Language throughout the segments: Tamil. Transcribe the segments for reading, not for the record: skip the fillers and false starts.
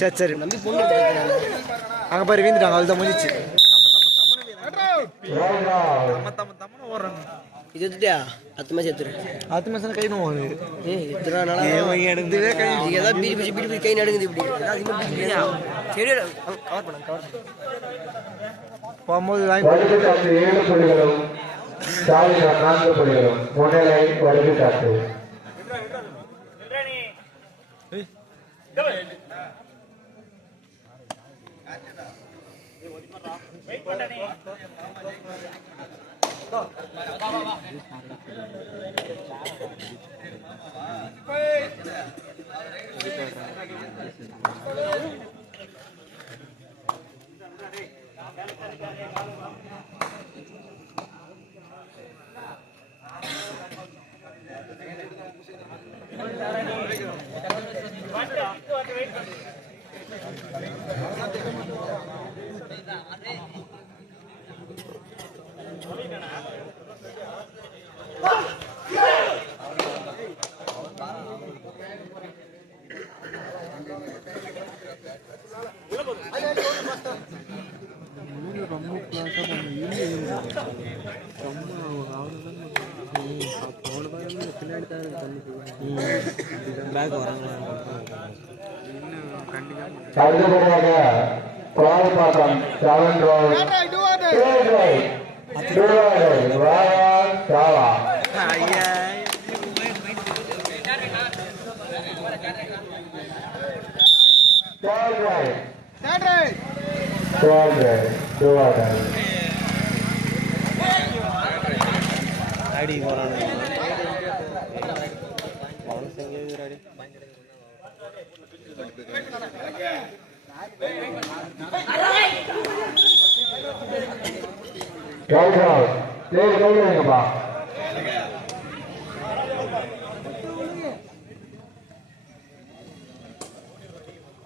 சரி சரி நம்பி பொண்ணு அங்க பாரு வீந்துட்டாங்க அதுதான் முடிஞ்சிச்சு இது எடுத்துட்டியா 10 மாசம் எடுத்துரு 10 மாசம் கை நோவு எத்தனை நாளா எடுத்துவே கை ஏதாவது பீடி கை நடுங்குது இப்படி சரி கவர் பண்ண கவர் போகும்போது வாங்கி 7 புள்ளிகளும் சாலினா 4 புள்ளிகளும் முன்னிலை வலது காட்டு அடுத்தபடியாக பால்பாக்கம் 7 ரவுண்ட் சாவா அடி போறானே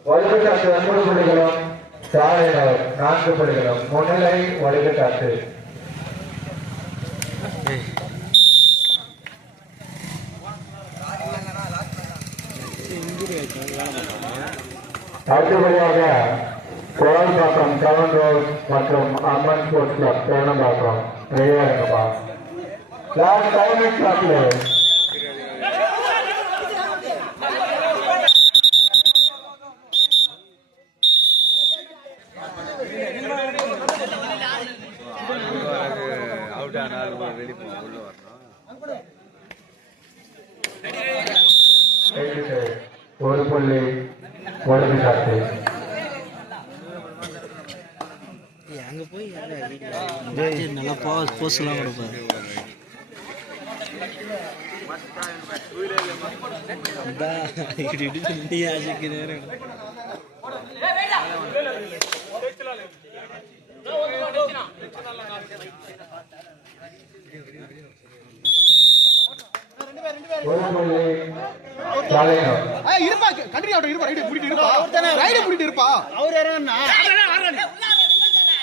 வலுக்கட்டாட்டு 9 புள்ளிகளும் சாலையினர் 4 புள்ளிகளும் முன்னிலை வலுக்கட்டாட்டு அடுத்தபடியாக கோலாம்பாக்கம் 7 ரோட் மற்றும் அம்மன் ஸ்போர்ட்ஸ் கிளப் தேனம்பாக்கம் ரெடியா இருக்கப்பா லாஸ்ட் டைம் கிளப்ல ஒரு புள்ளி வலது காட்டு அங்க போய் நல்லா போஸ்லாம் கொடுப்பாரு ஒரு புள்ளி சாலையினர் இருப்பா கண்டினியூ ஆகட்டும் இருப்பா ரைடு முடிட்டு இருப்பா ரைடு முடிட்டு இருப்பா அவர் யாரன்னா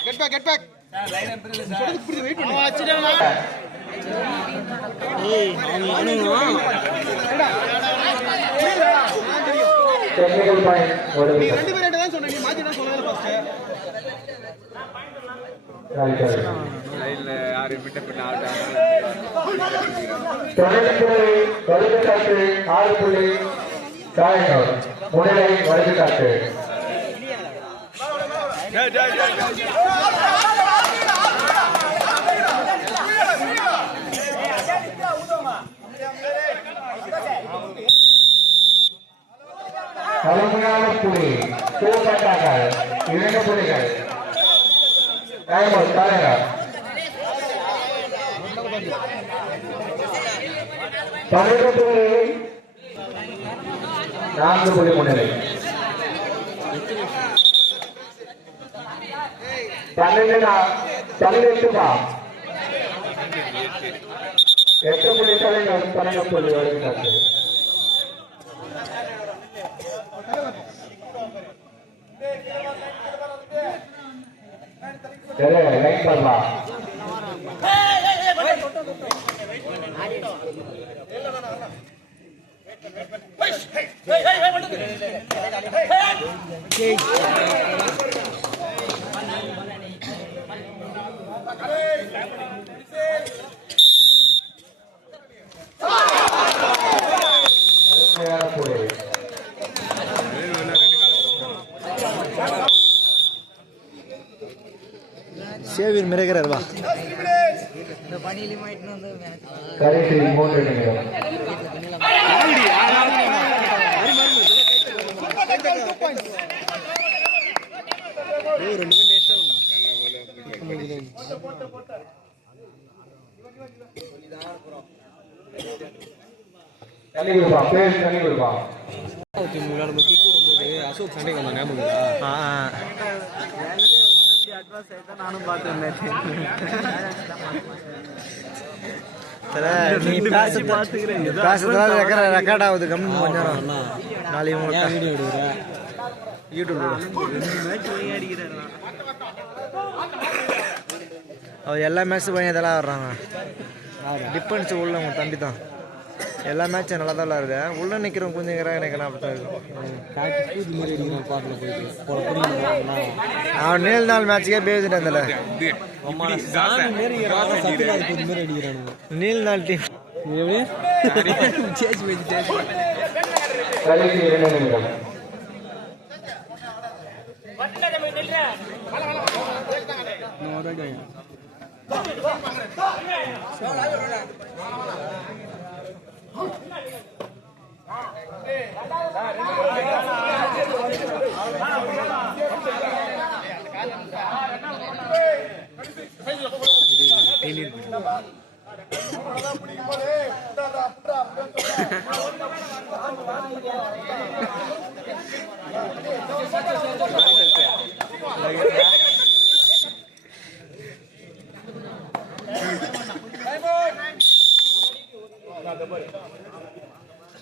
கெட் பேக் லைன் எம்பரில சொல்றது புரியுது வெயிட் பண்ணு வச்சிரேனா ஏய் டெக்னிக்கல் பாயிண்ட் ஒரு நீ ரெண்டு பேர் தான் சொன்னீங்க நீ மாத்தி தான் சொல்லல ஃபர்ஸ்ட் லைன்ல யாரு விட்ட பின்ன அவுட் தொடர்ந்து வலதுகாட்டு 6 புள்ளி சாலையினர் முன்னிலை வலதுகாட்டு அருமையான புள்ளி சூப்பட்டாக 2 புள்ளிகள் சாலையினர் 12 புள்ளி 4 புள்ளி முன்னிலை 18 புள்ளி சாலையினர் 12 புள்ளி வழங்கினார்கள் லைன் பண்ணலாம் சேவியர் மிரகிறார் வா கடைசி 3 நிமிடம் தண்ணி கொடுப்பா பேர் தண்ணி கொடுப்பா அசோக் சண்டைக்கு வந்தா ஞாபகம் நானும் பார்த்தேன் ரெக்கார்ட் ஆகுது கம்மி கொஞ்சம் நாளைக்கு உங்களுக்கு யூடியூப் அவர் எல்லா மேட்ச்சும் போய் இதெல்லாம் வர்றாங்க டிஃபென்ஸ் உள்ள உங்க தம்பி தான் எல்லா மேட்சும் நல்லா தான் இருக்கு உள்ள நிற்கிறவங்க கொஞ்சம் நினைக்கிறேன் அப்படி தான் அவன் 7 நாள் மேட்சுக்கே பேசிட்டு நீல் நாள் டீம் கடைசி 2 நிமிடம்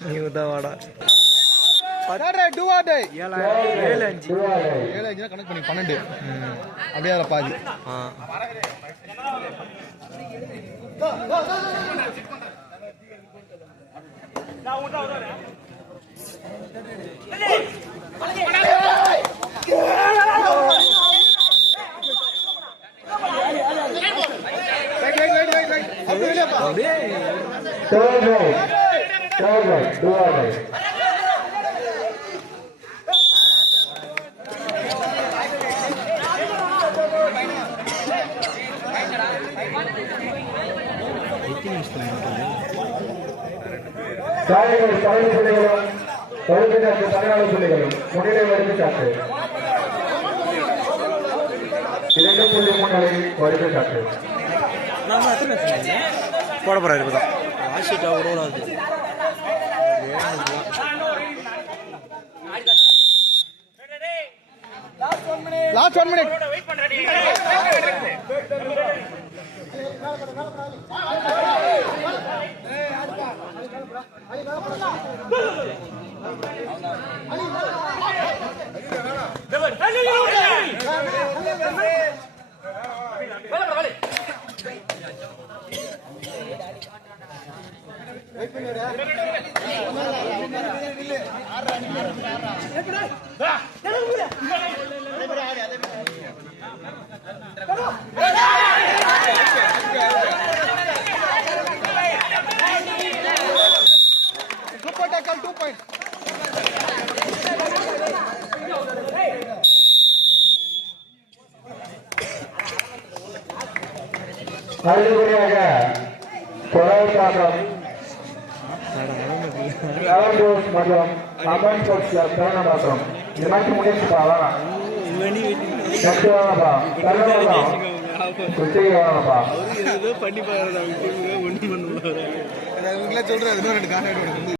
நீ உதவாடா 7-5 கணக்கு பண்ணி 12 அப்படியே அதில் பாதி சாயங்கள் 10 புள்ளிகளும் ஒழுங்கினருக்கு 14 புள்ளிகளும் முன்னிலை வரைந்து சாட்டு 2 புள்ளி முன்னிலை வரைந்து சாட்டு போட போறாரு இப்பதான் ஆஷிட்டா ஓடாது last 1 minute Super tackle 2 points. அடுத்தபடியாக கொலைபாக்கம் லெவன்டோஸ் மற்றும் அமன் ஸ்போர்ட்ஸ் கிளப் தேவனபாக்கம் இந்த மேட்ச் முடிஞ்சு பாவா நெக்ஸ்ட் வாங்கப்பா தரலப்பா குட்டிக்கு வாங்கப்பா பண்ணி பாருங்க ஒன்றும் பண்ண இவங்களே சொல்றாரு இன்னும் 2 காரணம்